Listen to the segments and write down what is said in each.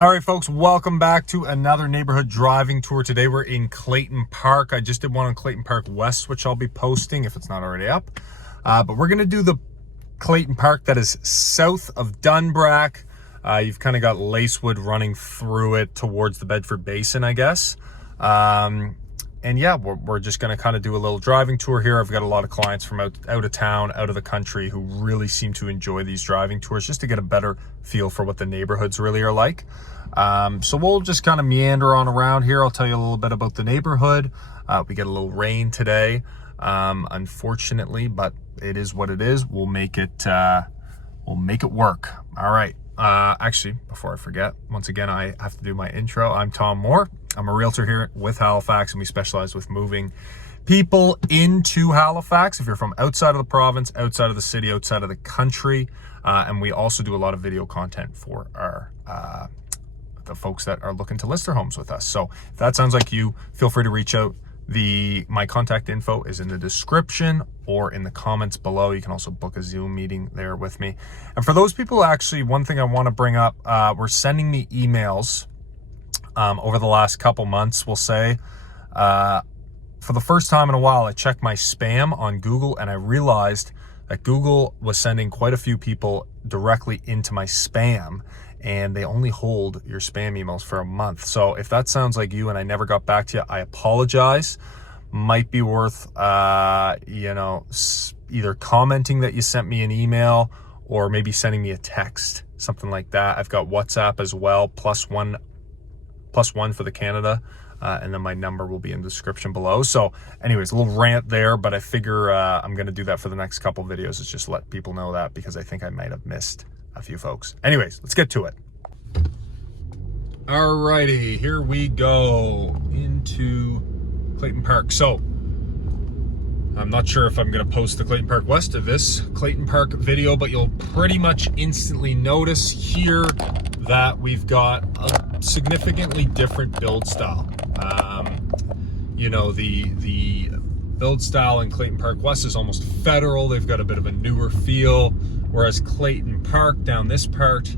All right, folks, welcome back to another neighborhood driving tour. Today we're in Clayton Park. I just did one on Clayton Park West, which I'll be posting if it's not already up. But we're going to do the Clayton Park that is south of Dunbrack. You've kind of got Lacewood running through it towards the Bedford Basin, I guess. And yeah, we're just going to kind of do a little driving tour here. I've got a lot of clients from out of town, out of the country, who really seem to enjoy these driving tours just to get a better feel for what the neighborhoods really are like. So we'll just kind of meander on around here. I'll tell you a little bit about the neighborhood. We get a little rain today, unfortunately, but it is what it is. We'll make it work. All right. Actually, before I forget, once again, I have to do my intro. I'm Tom Moore. I'm a realtor here with Halifax, and we specialize with moving people into Halifax. If you're from outside of the province, outside of the city, outside of the country, and we also do a lot of video content for our the folks that are looking to list their homes with us. So if that sounds like you, feel free to reach out. My contact info is in the description or in the comments below. You can also book a Zoom meeting there with me. And for those people, actually, one thing I want to bring up, we're sending me emails over the last couple months, we'll say. For the first time in a while, I checked my spam on Google, and I realized that Google was sending quite a few people directly into my spam, and they only hold your spam emails for a month. So if that sounds like you and I never got back to you, I apologize. Might be worth, either commenting that you sent me an email or maybe sending me a text, something like that. I've got WhatsApp as well, +1 for the Canada. And then my number will be in the description below. So anyways, a little rant there, but I figure I'm going to do that for the next couple videos. Is just let people know that, because I think I might have missed a few folks. Anyways, let's get to it. Alrighty, here we go into Clayton Park. So I'm not sure if I'm going to post the Clayton Park West of this Clayton Park video, but you'll pretty much instantly notice here that we've got a significantly different build style. The build style in Clayton Park West is almost federal. They've got a bit of a newer feel, whereas Clayton Park down this part,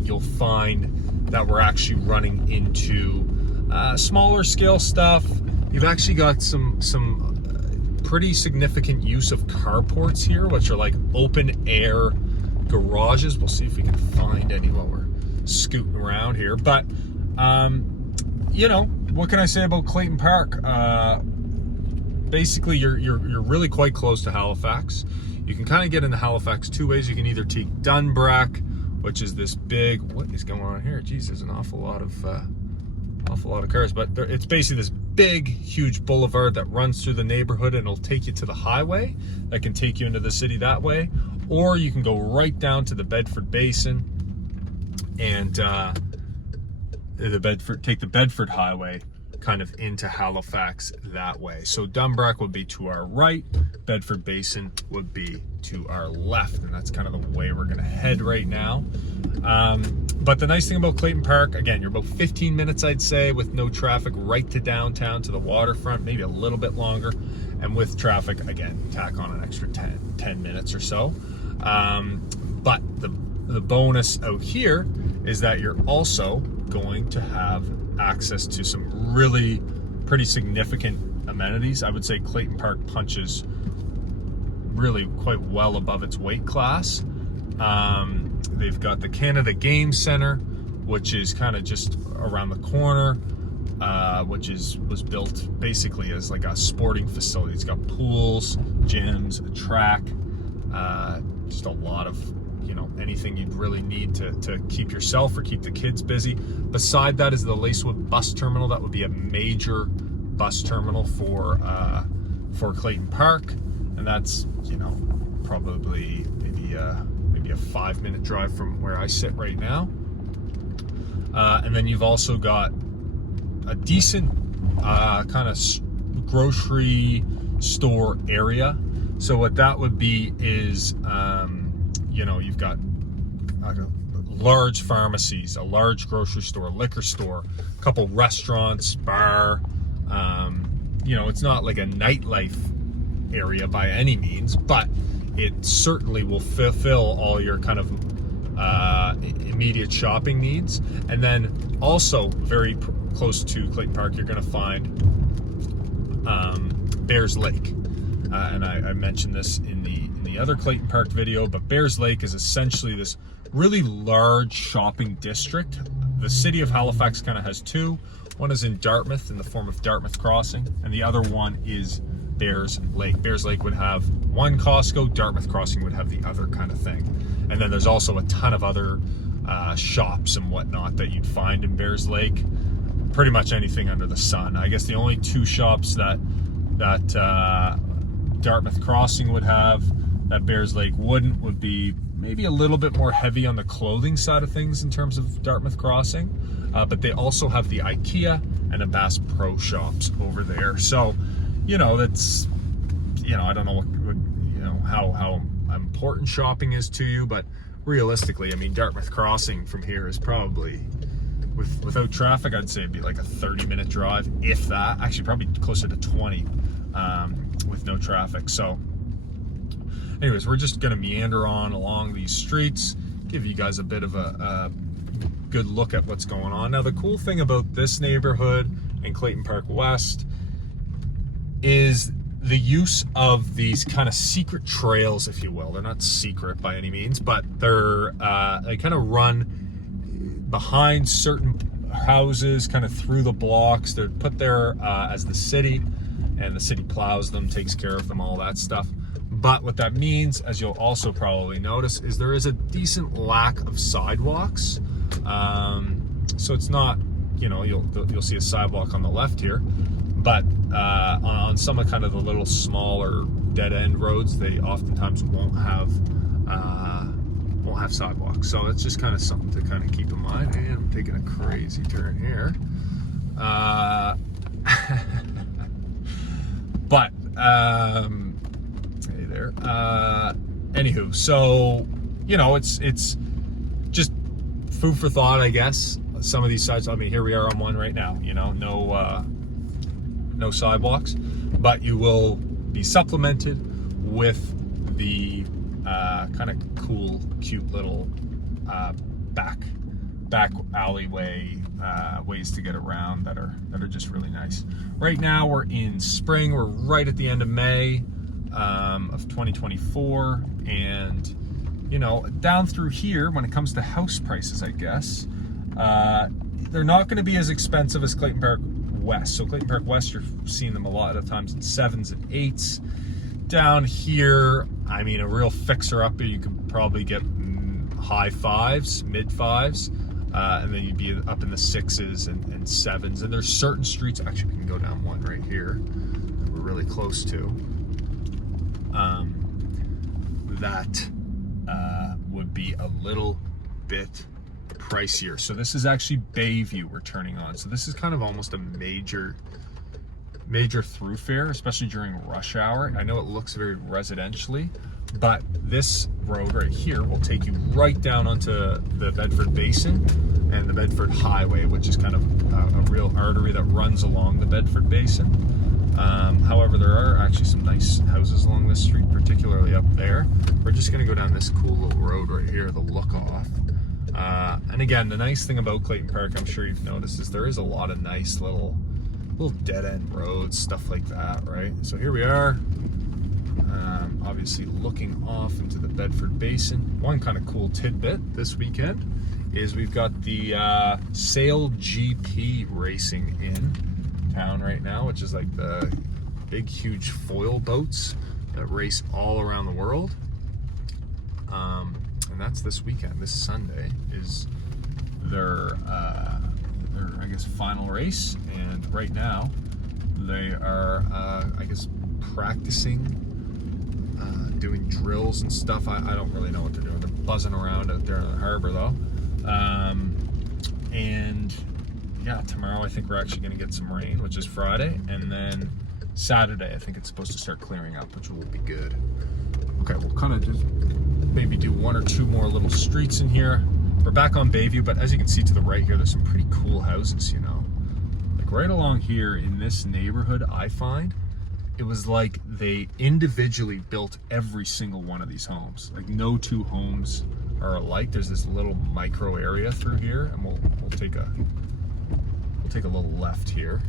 you'll find that we're actually running into smaller scale stuff. You've actually got some pretty significant use of carports here, which are like open air garages. We'll see if we can find any while we're scooting around here. But what can I say about Clayton Park? Basically, you're really quite close to Halifax. You can kind of get into Halifax two ways. You can either take Dunbrack, which is this big, what is going on here? Geez, there's an awful lot of cars, but it's basically this big, huge boulevard that runs through the neighborhood, and it'll take you to the highway that can take you into the city that way. Or you can go right down to the Bedford Basin and take the Bedford Highway kind of into Halifax that way. So Dunbrack would be to our right, Bedford Basin would be to our left, and that's kind of the way we're going to head right now. But the nice thing about Clayton Park, again, you're about 15 minutes, I'd say, with no traffic, right to downtown, to the waterfront, maybe a little bit longer. And with traffic, again, tack on an extra 10 minutes or so. But the bonus out here is that you're also going to have access to some really pretty significant amenities. I would say Clayton Park punches really quite well above its weight class. They've got the Canada Game Center, which is kind of just around the corner, which was built basically as like a sporting facility. It's got pools, gyms, a track, just a lot of anything you'd really need to keep yourself or keep the kids busy. Beside that is the Lacewood bus terminal. That would be a major bus terminal for Clayton Park, and that's probably maybe a 5-minute drive from where I sit right now. And then you've also got a decent kind of grocery store area. So what that would be is you've got large pharmacies, a large grocery store, liquor store, a couple restaurants, bar. It's not like a nightlife area by any means, but it certainly will fulfill all your kind of immediate shopping needs. And then also very close to Clayton Park, you're going to find Bears Lake. And I mentioned this in the other Clayton Park video, but Bears Lake is essentially this really large shopping district. The city of Halifax kind of has two. One is in Dartmouth in the form of Dartmouth Crossing, and the other one is Bears Lake. Bears Lake would have one Costco, Dartmouth Crossing would have the other kind of thing. And then there's also a ton of other shops and whatnot that you'd find in Bears Lake. Pretty much anything under the sun. I guess the only two shops that Dartmouth Crossing would have that Bears Lake wouldn't would be maybe a little bit more heavy on the clothing side of things in terms of Dartmouth Crossing, but they also have the IKEA and a Bass Pro Shops over there. So, you know, that's, you know, I don't know what you know how important shopping is to you, but realistically, I mean, Dartmouth Crossing from here is probably, without traffic, I'd say it'd be like a 30-minute drive, if that. Actually, probably closer to 20 with no traffic. So anyways, we're just gonna meander on along these streets, give you guys a bit of a good look at what's going on. Now, the cool thing about this neighborhood in Clayton Park West is the use of these kind of secret trails, if you will. They're not secret by any means, but they kind of run behind certain houses, kind of through the blocks. They're put there as the city, and the city plows them, takes care of them, all that stuff. But what that means, as you'll also probably notice, is there is a decent lack of sidewalks. So it's not, you know, you'll see a sidewalk on the left here, but on some of kind of the little smaller dead-end roads, they oftentimes won't have sidewalks. So it's just kind of something to kind of keep in mind. And I'm taking a crazy turn here. But hey there. Anywho, so, you know, it's just food for thought, I guess. Some of these sides, I mean, here we are on one right now, you know, no sidewalks, but you will be supplemented with the kind of cool, cute little back alleyway ways to get around that are just really nice. Right now we're in spring. We're right at the end of May of 2024, and you know, down through here, when it comes to house prices, I guess they're not going to be as expensive as Clayton Park West. So Clayton Park West, you're seeing them a lot of times in 7s and 8s. Down here, I mean, a real fixer-upper, you could probably get high 5s, mid 5s, and then you'd be up in the 6s and 7s. And there's certain streets, actually we can go down one right here that we're really close to, that would be a little bit pricier. So this is actually Bayview we're turning on. So this is kind of almost a major thoroughfare, especially during rush hour. I know it looks very residentially, but this road right here will take you right down onto the Bedford Basin and the Bedford Highway, which is kind of a real artery that runs along the Bedford Basin. However, there are actually some nice houses along this street, particularly up there. We're just gonna go down this cool little road right here, the Look Off. And again, the nice thing about Clayton Park, I'm sure you've noticed, is there is a lot of nice little dead-end roads, stuff like that, right? So here we are, obviously looking off into the Bedford Basin. One kind of cool tidbit this weekend is we've got the Sail GP racing in town right now, which is like the big, huge foil boats that race all around the world. And that's this weekend. This Sunday is their I guess final race, and right now they are I guess practicing, doing drills and stuff. I don't really know what they're doing. They're buzzing around out there in the harbor though. And yeah, tomorrow I think we're actually going to get some rain, which is Friday, and then Saturday I think it's supposed to start clearing up, which will be good. Okay, we'll kind of just maybe do one or two more little streets in here. We're back on Bayview, but as you can see to the right here, there's some pretty cool houses, you know. Like right along here in this neighborhood, I find, it was like they individually built every single one of these homes. Like no two homes are alike. There's this little micro area through here, and we'll take a little left here.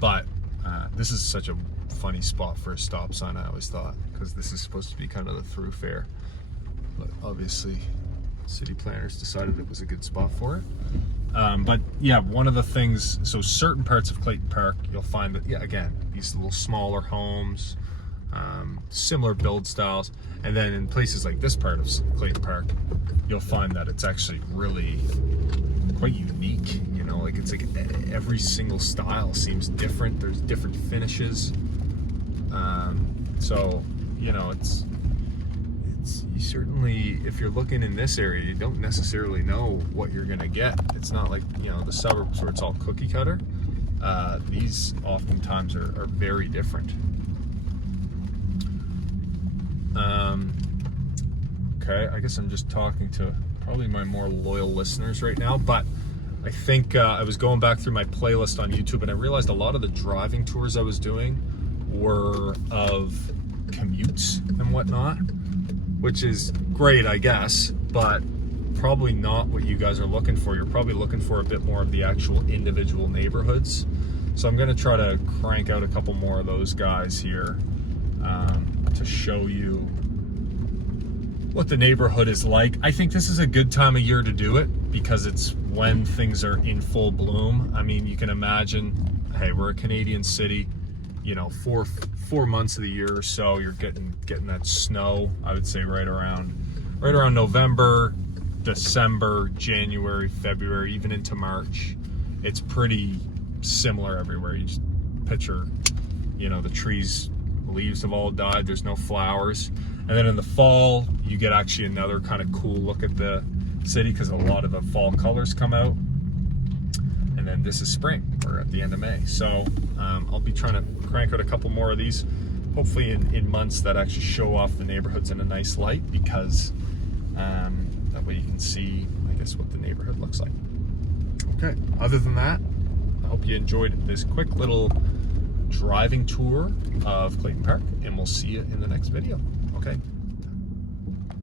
But this is such a funny spot for a stop sign, I always thought, because this is supposed to be kind of the thoroughfare. But obviously, city planners decided it was a good spot for it. But yeah, one of the things, so certain parts of Clayton Park, you'll find that, yeah, again, these little smaller homes, similar build styles. And then in places like this part of Clayton Park, you'll find that it's actually really quite unique. You know, like it's like every single style seems different. There's different finishes. So, you know, it's you certainly, if you're looking in this area, you don't necessarily know what you're gonna get. It's not like, you know, the suburbs where it's all cookie cutter. These oftentimes are very different. Okay, I guess I'm just talking to probably my more loyal listeners right now, but I think I was going back through my playlist on YouTube and I realized a lot of the driving tours I was doing were of commutes and whatnot, which is great, I guess, but probably not what you guys are looking for. You're probably looking for a bit more of the actual individual neighborhoods. So I'm gonna try to crank out a couple more of those guys here to show you what the neighborhood is like. I think this is a good time of year to do it because it's when things are in full bloom. I mean, you can imagine, hey, we're a Canadian city, you know, four months of the year or so, you're getting that snow, I would say right around November, December, January, February, even into March. It's pretty similar everywhere. You just picture, you know, the trees, leaves have all died, there's no flowers. And then in the fall, you get actually another kind of cool look at the city because a lot of the fall colors come out. And then this is spring, we're at the end of May. So I'll be trying to crank out a couple more of these, hopefully in months that actually show off the neighborhoods in a nice light, because that way you can see, I guess, what the neighborhood looks like. Okay, other than that, I hope you enjoyed this quick little driving tour of Clayton Park, and we'll see you in the next video. Okay,